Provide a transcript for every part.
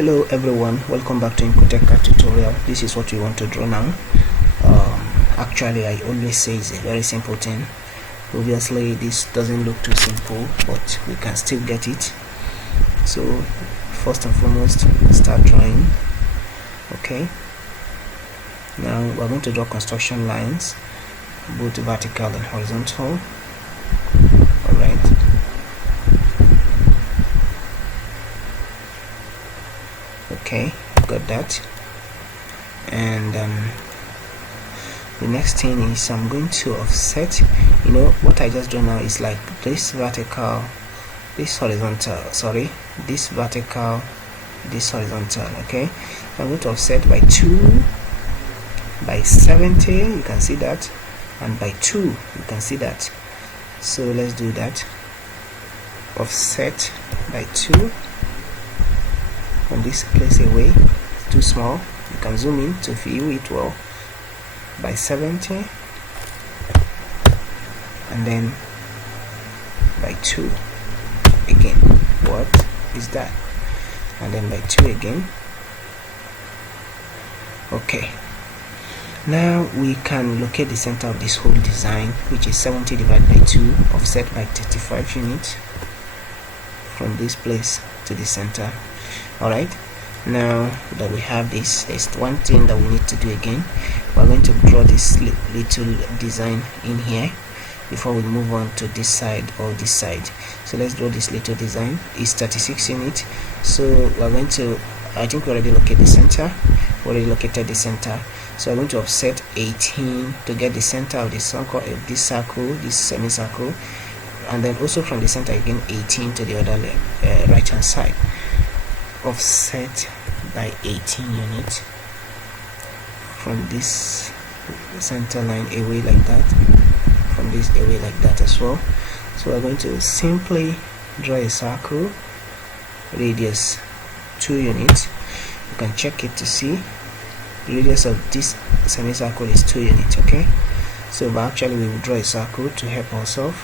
Hello everyone, welcome back to AutoCAD tutorial. This is what we want to draw now. Actually, I always say it's a very simple thing. Obviously this doesn't look too simple, but we can still get it. So first and foremost, start drawing. Okay, now we're going to draw construction lines, both vertical and horizontal. Alright, okay, got that. And the next thing is I'm going to offset. You know what I just draw now is like this vertical, this horizontal, sorry, this vertical, this horizontal. Okay, I'm going to offset by 2 by 70, you can see that, and by 2, you can see that. So let's do that. Offset by 2 from this place away, it's too small, you can zoom in to view it well, by 70, and then by 2 again. What is that? And then by 2 again. Okay, now we can locate the center of this whole design, which is 70 divided by 2, offset by 35 units from this place to the center. Alright, now that we have this, there's one thing that we need to do again. We're going to draw this little design in here before we move on to this side or this side. So let's draw this little design. It's 36 units. So we're going to, I think we already located the center. We already located the center. So I'm going to offset 18 to get the center of this circle, this semicircle, and then also from the center again 18 to the other right hand side. Offset by 18 units from this center line away like that, from this away like that as well. So we're going to simply draw a circle, radius 2 units. You can check it to see the radius of this semicircle is 2 units. Okay, so but actually we will draw a circle to help ourselves.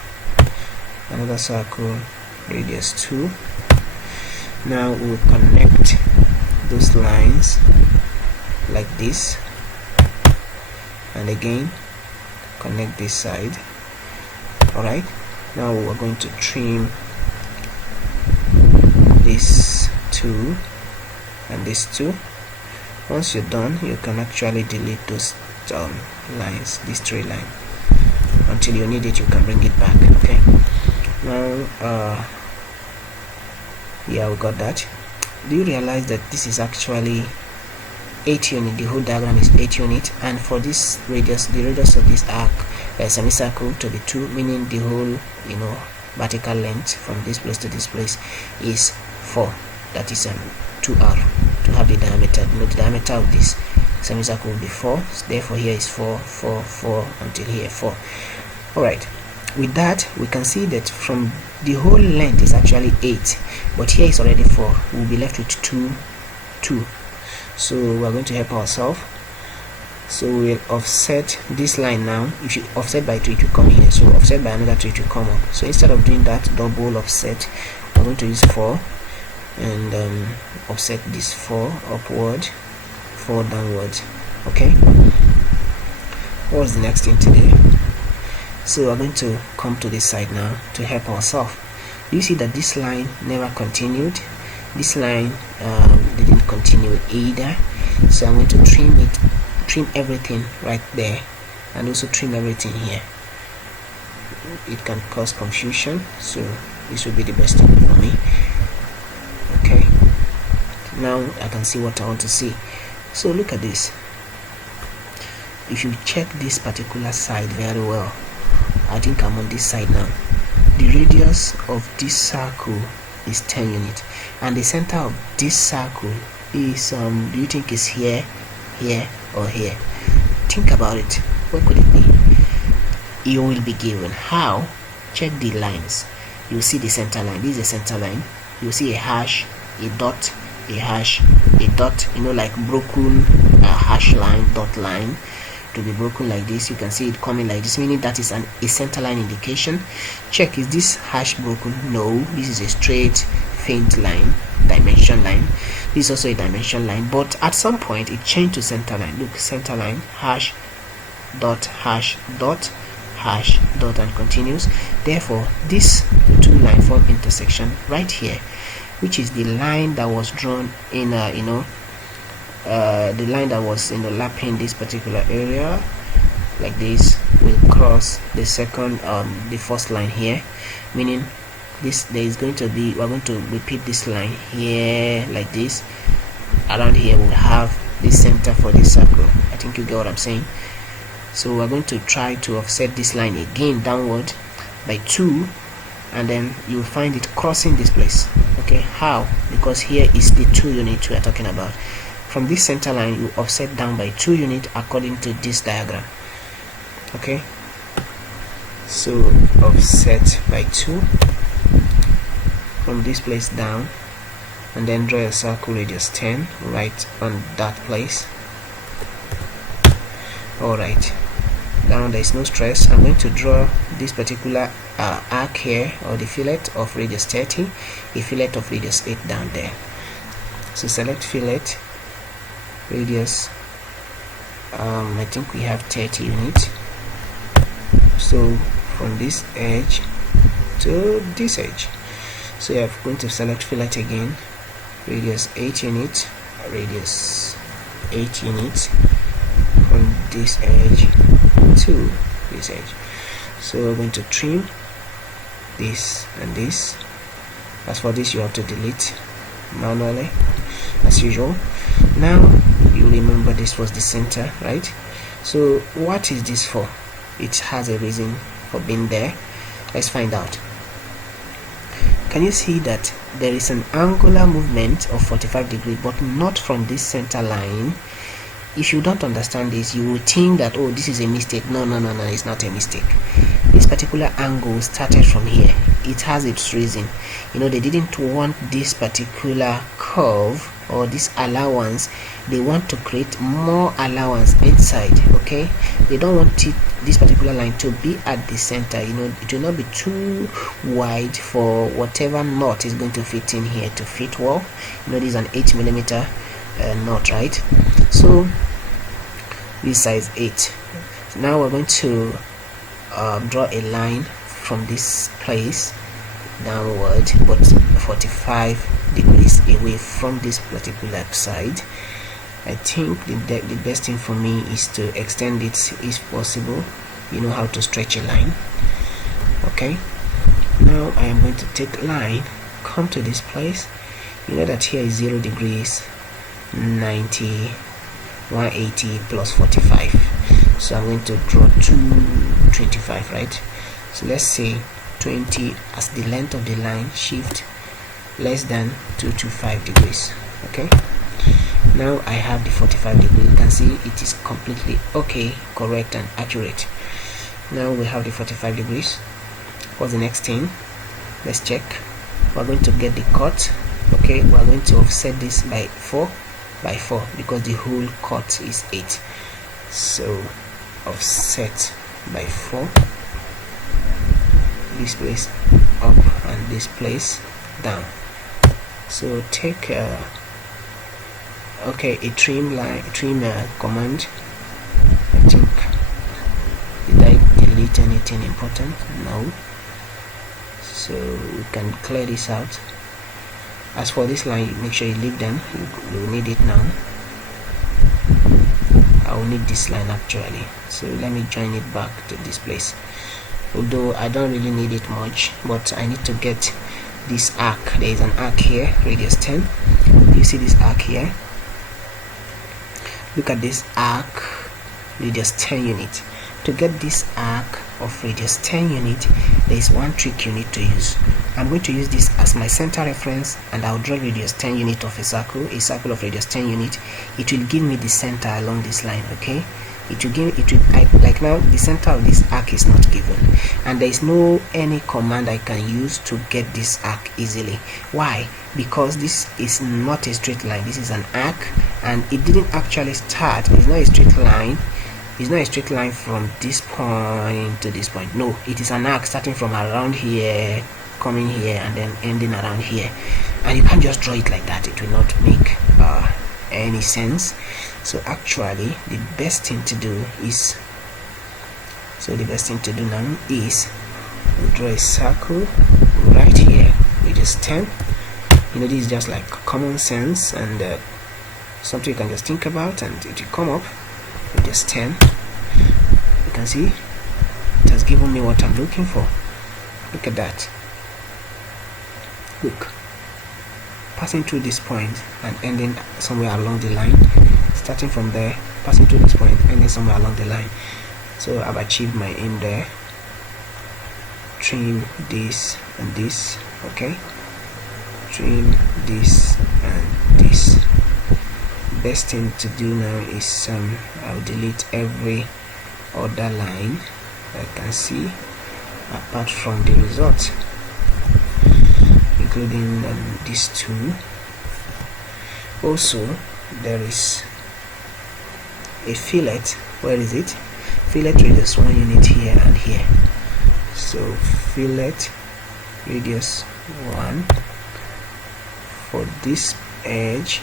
Another circle, radius 2. Now we'll connect those lines like this, and again connect this side. Alright, now we're going to trim this 2 and this 2. Once you're done, you can actually delete those lines, this straight line, until you need it. You can bring it back. Okay, now yeah, we got that. Do you realize that this is actually 8 units? The whole diagram is 8 units, and for this radius, the radius of this arc, semicircle to the 2, meaning the whole, vertical length from this place to this place is 4. That is 2r to have the diameter. The diameter of this semicircle will be 4. Therefore, here is 4, 4, 4 until here 4. All right. With that, we can see that from the whole length is actually 8, but here is already 4. We'll be left with 2. So we're going to help ourselves. So we'll offset this line now. If you offset by 2, it will come here. So offset by another 2, it will come up. So instead of doing that double offset, we're going to use 4 and offset this 4 upward, 4 downwards. Okay. What's the next thing to do? So we're going to come to this side now to help ourselves. You see that this line never continued. This line didn't continue either. So I'm going to trim everything right there, and also trim everything here. It can cause confusion, so this will be the best thing for me. Okay, now I can see what I want to see. So look at this. If you check this particular side very well, I think I'm on this side now. The radius of this circle is 10 units, and the center of this circle is do you think is here, here, or here? Think about it. What could it be? You will be given how. Check the lines. You see the center line. This is the center line. You see a hash, a dot, a hash, a dot, like broken hash line, dot line. To be broken like this, you can see it coming like this, meaning that is a center line indication. Check, is this hash broken? No, this is a straight faint line, dimension line. This is also a dimension line, but at some point it changed to center line. Look, center line, hash dot hash dot hash dot, and continues. Therefore, this two line form intersection right here, which is the line that was drawn in the line that was lapping this particular area like this, will cross the second the first line here, meaning this there is going to be, we're going to repeat this line here like this. Around here we'll have the center for this circle. I think you get what I'm saying. So we're going to try to offset this line again downward by 2, and then you'll find it crossing this place. Okay, how? Because here is the 2 unit we are talking about. From this center line you offset down by 2 units according to this diagram. Okay, so offset by 2 from this place down, and then draw a circle radius 10 right on that place. Alright, now there is no stress. I'm going to draw this particular arc here, or the fillet of radius 30, a fillet of radius 8 down there. So select fillet radius, I think we have 30 units. So from this edge to this edge, so you're going to select fillet again, radius 8 units, radius 8 units from this edge to this edge. So we're going to trim this and this. As for this, you have to delete manually as usual. Now you remember this was the center, right? So what is this for? It has a reason for being there. Let's find out. Can you see that there is an angular movement of 45 degrees, but not from this center line? If you don't understand this, you will think that, oh, this is a mistake. No, it's not a mistake. This particular angle started from here. It has its reason. They didn't want this particular curve or this allowance. They want to create more allowance inside. Okay, they don't want this particular line to be at the center. It will not be too wide for whatever knot is going to fit in here to fit well. This is an 8mm knot, right? So this size 8. Now we're going to draw a line from this place downward, but 45 degrees away from this particular side. I think the best thing for me is to extend it if possible. You know how to stretch a line. Okay, now I am going to take line, come to this place. You know that here is 0 degrees, 90, 180 plus 45. So I'm going to draw 225, right? So let's say 20 as the length of the line, shift less than 225 degrees. Okay, now I have the 45 degrees. You can see it is completely okay, correct and accurate. Now we have the 45 degrees. What's the next thing? Let's check. We're going to get the cut. Okay, we're going to offset this by 4 because the whole cut is 8. So offset by 4, this place up and this place down. So take a trim line, command. I think, did I delete anything important? No. So we can clear this out. As for this line, make sure you leave them. You will need it now. I will need this line actually, so let me join it back to this place. Although I don't really need it much, but I need to get this arc. There is an arc here, radius 10. You see this arc here? Look at this arc, radius 10 unit. To get this arc of radius 10 unit, there is one trick you need to use. I'm going to use this as my center reference, and I'll draw radius 10 unit of a circle of radius 10 unit. It will give me the center along this line. Okay, like now the center of this arc is not given, and there is no any command I can use to get this arc easily. Why? Because this is not a straight line. This is an arc, and it didn't actually start. It's not a straight line. It's not a straight line from this point to this point. No, it is an arc starting from around here coming here and then ending around here, and you can't just draw it like that. It will not make any sense. So actually the best thing to do now is we draw a circle right here with just 10. You know, this is just like common sense and something you can just think about, and it will come up with just 10. You can see it has given me what I'm looking for. Look at that. Look, passing through this point and ending somewhere along the line, starting from there, passing through this point, ending somewhere along the line. So I've achieved my aim there. Trim this and this, okay, trim this and this. Best thing to do now is I'll delete every other line I can see apart from the result, including these two. Also, there is a fillet. Where is it? Fillet radius 1 unit here and here. So fillet radius 1 for this edge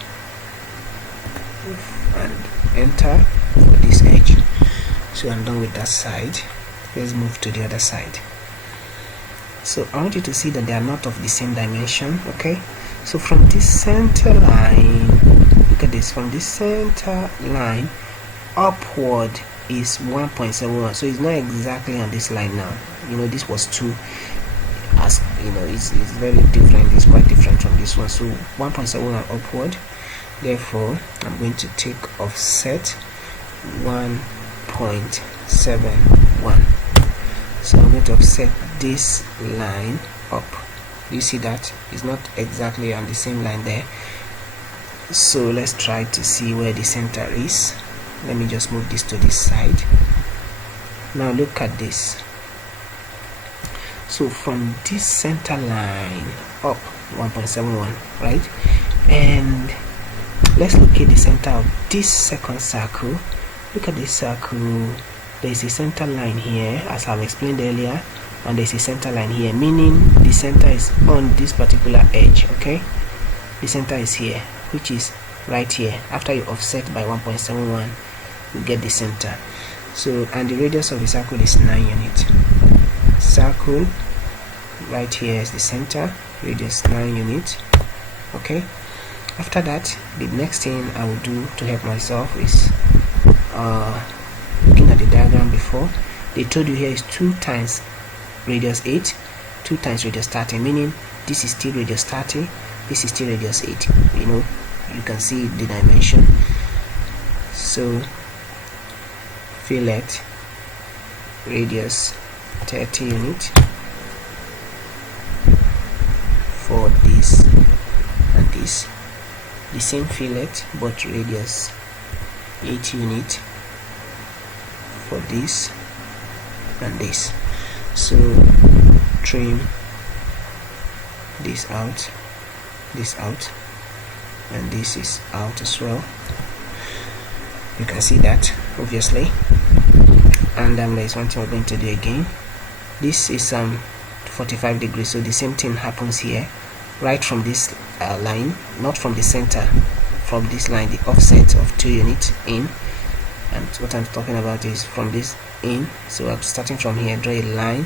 and enter for this edge. So I'm done with that side. Let's move to the other side. So I want you to see that they are not of the same dimension. Okay, so from this center line, look at this, from this center line upward is 1.71. so it's not exactly on this line now. You know, this was 2, as you know, it's very different. It's quite different from this one. So 1.71 upward. Therefore I'm going to take offset 1.71. so I'm going to offset this line up. You see that it's not exactly on the same line there. So let's try to see where the center is. Let me just move this to this side. Now look at this. So from this center line up 1.71, right? And let's locate the center of this second circle. Look at this circle. There is a center line here, as I've explained earlier, and there's a center line here, meaning the center is on this particular edge. Okay, the center is here, which is right here. After you offset by 1.71, you get the center. So, and the radius of the circle is 9 units. Circle right here is the center, radius 9 units. Okay, after that, the next thing I will do to help myself is looking at the diagram before. They told you here is 2 times radius 8, 2 times radius 30, meaning this is still radius 30, this is still radius 8. You know, you can see the dimension. So fillet radius 30 units for this and this. The same fillet but radius 8 units for this and this. So trim this out, and this is out as well. You can see that obviously. And there's one thing we're going to do again. This is 45 degrees, so the same thing happens here, right from this line, not from the center, from this line, the offset of 2 units in. And what I'm talking about is from this in. So I'm starting from here, draw a line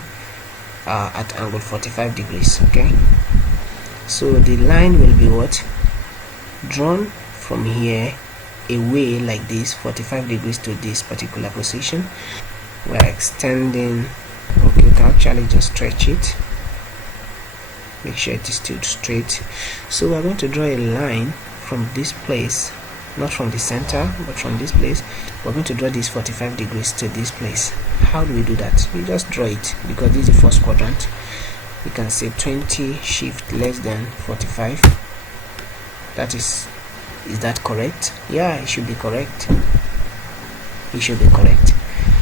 at angle 45 degrees. Okay, so the line will be what? Drawn from here away like this, 45 degrees to this particular position. We're extending. Okay, you can actually just stretch it, make sure it is still straight. So we're going to draw a line from this place, not from the center but from this place. We're going to draw this 45 degrees to this place. How do we do that? We just draw it, because this is the first quadrant. You can say 20 shift less than 45. That is that correct? Yeah, it should be correct. It should be correct.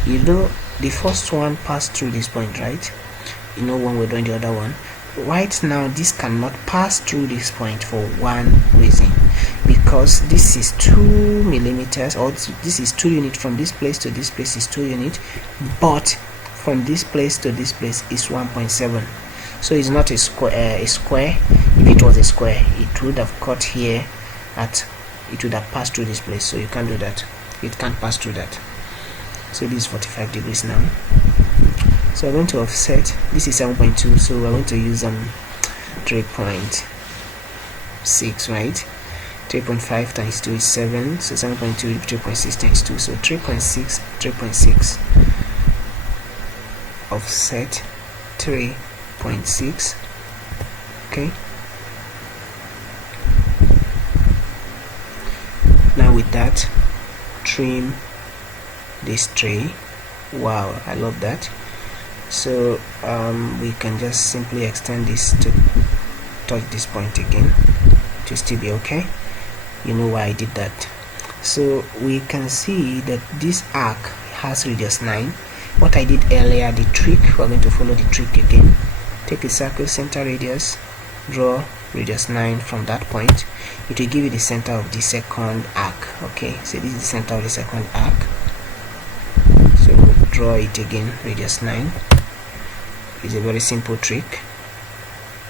You know, the first one passed through this point, right? You know, when we're doing the other one, right now this cannot pass through this point for one reason, because this is 2 millimeters, or this is 2 units. From this place to this place is 2 units, but from this place to this place is 1.7. So it's not a square. If it was a square, it would have cut here it would have passed through this place. So you can't do that. It can't pass through that. So this is 45 degrees now. So I'm going to offset. This is 7.2, so we're going to use 3.6, right? 3.5 times 2 is 7, so 7.2, 3.6 times 2, so 3.6 offset 3.6. okay. Now with that, trim this tray. Wow, I love that. So we can just simply extend this to touch this point again to still be okay. You know why I did that. So we can see that this arc has radius 9. What I did earlier, the trick, we're going to follow the trick again. Take a circle, center radius, draw radius 9 from that point. It will give you the center of the second arc. Okay, so this is the center of the second arc. So draw it again, radius 9. It's a very simple trick.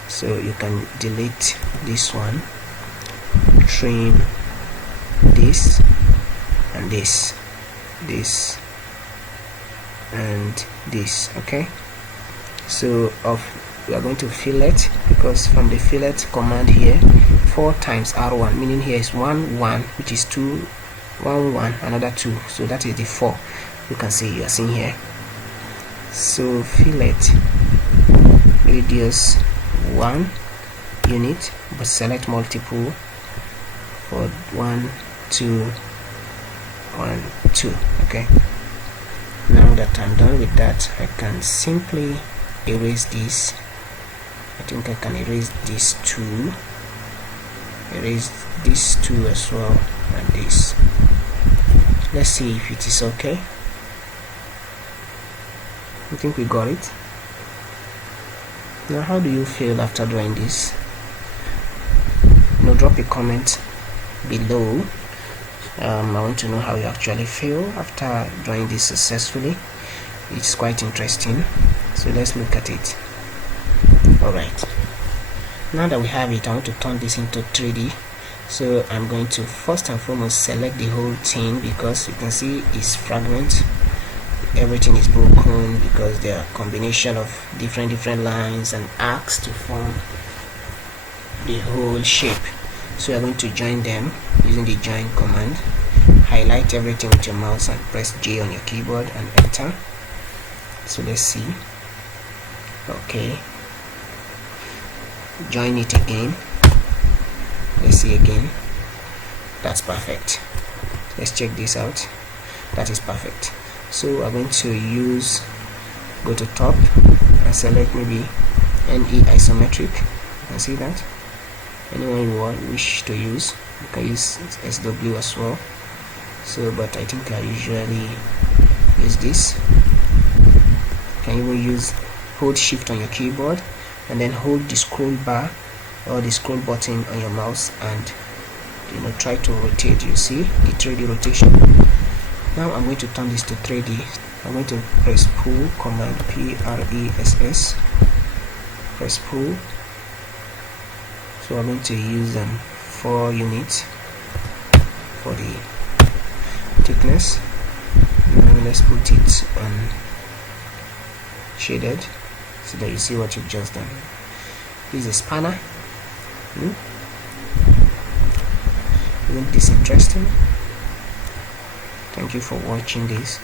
So you can delete this one, trim this and this and this. Okay, so we are going to fillet, because from the fillet command here, 4 times R1, meaning here is 1 1, which is 2 1 1, another 2, so that is the 4. You can see, you are seeing here. So fillet radius 1 unit, but select multiple for 1 2 1 2. Okay, now that I'm done with that, I can simply erase this. I think I can erase this 2, erase this 2 as well, and this. Let's see if it is okay. I think we got it. Now how do you feel after doing this? Drop a comment below. I want to know how you actually feel after drawing this successfully. It's quite interesting, so let's look at it. Alright, now that we have it, I want to turn this into 3D. So I'm going to first and foremost select the whole thing, because you can see it's fragment. Everything is broken because there are combination of different lines and arcs to form the whole shape. So you're going to join them using the join command. Highlight everything with your mouse and press J on your keyboard and enter. So let's see. Okay, join it again. Let's see again. That's perfect. Let's check this out. That is perfect. So I'm going to go to top and select maybe NE isometric. You can see that. Anyone you wish to use, you can use SW as well. So, but I think I usually use this. You can even hold shift on your keyboard and then hold the scroll bar or the scroll button on your mouse and try to rotate. You see the 3D rotation. Now I'm going to turn this to 3D. I'm going to press pull, command PRESS, press pull. So I'm going to use 4 units for the thickness. Now let's put it on shaded so that you see what you've just done. This is a spanner. Isn't this interesting? Thank you for watching this.